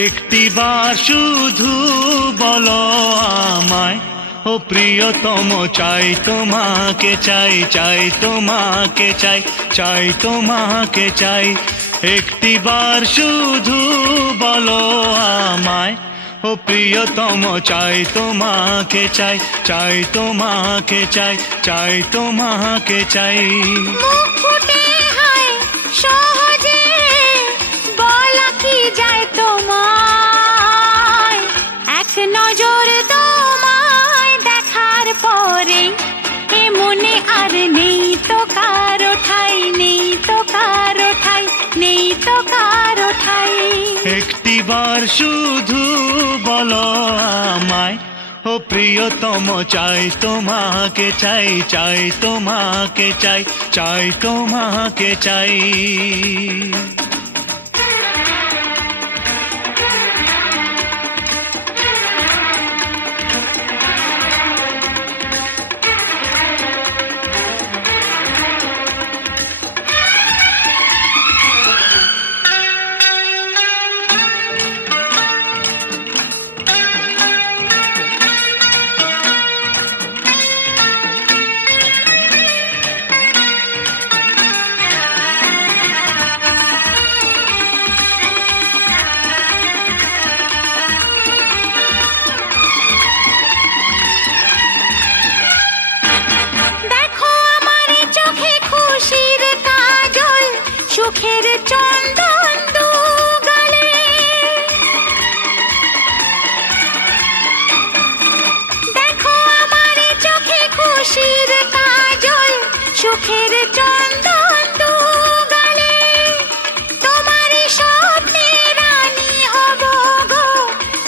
একটিবার শুধু বলো আমায়, ও প্রিয়তম, চাই তোমাকে চাই চাই তোমাকে চাই চাই তোমাকে চাই। একটিবার শুধু বলো আমায়, ও প্রিয়তম, চাই তোমাকে চাই চাই তোমাকে চাই চাই তোমাকে চাই। ফুটে হায় মনে আর নেই তো কারও ঠাই, নেই তো কারও ঠাই, নেই তো কারও ঠাই। একটিবার শুধু বলো আমায়, ও প্রিয়তম, চাই তোমাকে, চাই চাই তোমাকে, চাই চাই তোমাকে, চাই। সুখের চন্দন দুগালে দেখো আমার চোখে খুশির কাজল, সুখের চন্দন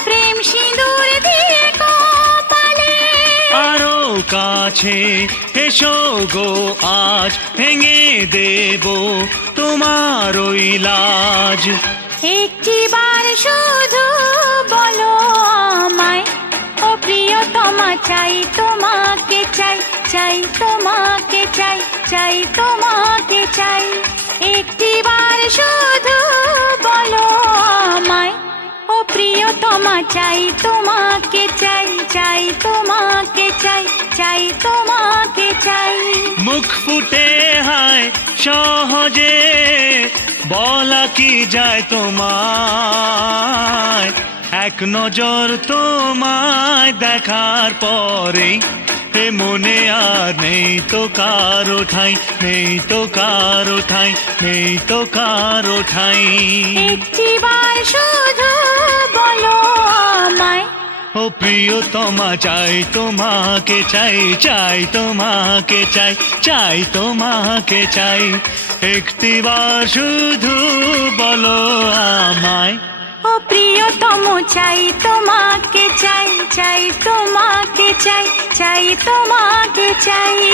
প্রেম সিঁদুর দিয়ে কাছে এসো গো, আজ ভেঙে দেব তোমার ওই লাজ। একটি বার শুধু বলো আমায়, ও প্রিয়তমা, চাই তোমাকে, চাই চাই তোমাকে, চাই চাই তোমাকে, চাই। একটি বার শুধু বলো আমায়, ও প্রিয়তমা, চাই তোমাকে, চাই চাই তোমাকে, চাই চাই চাই মুখ ফুটে হায় সহজে, বলা কি যায় তোমায়? এক নজর তোমায় দেখার পরেই হে মনে আর নেই তো কারও ঠাই নেই তো কারও ঠাই নেই তো কারও ঠাই একটি প্রিয়তমা, চাই তোমাকে চাই চাই তোমাকে চাই চাই তোমাকে চাই। একটিবার শুধু বলো আমায়। ও প্রিয় প্রিয়তম, চাই তোমাকে চাই চাই তোমাকে চাই চাই তোমাকে চাই।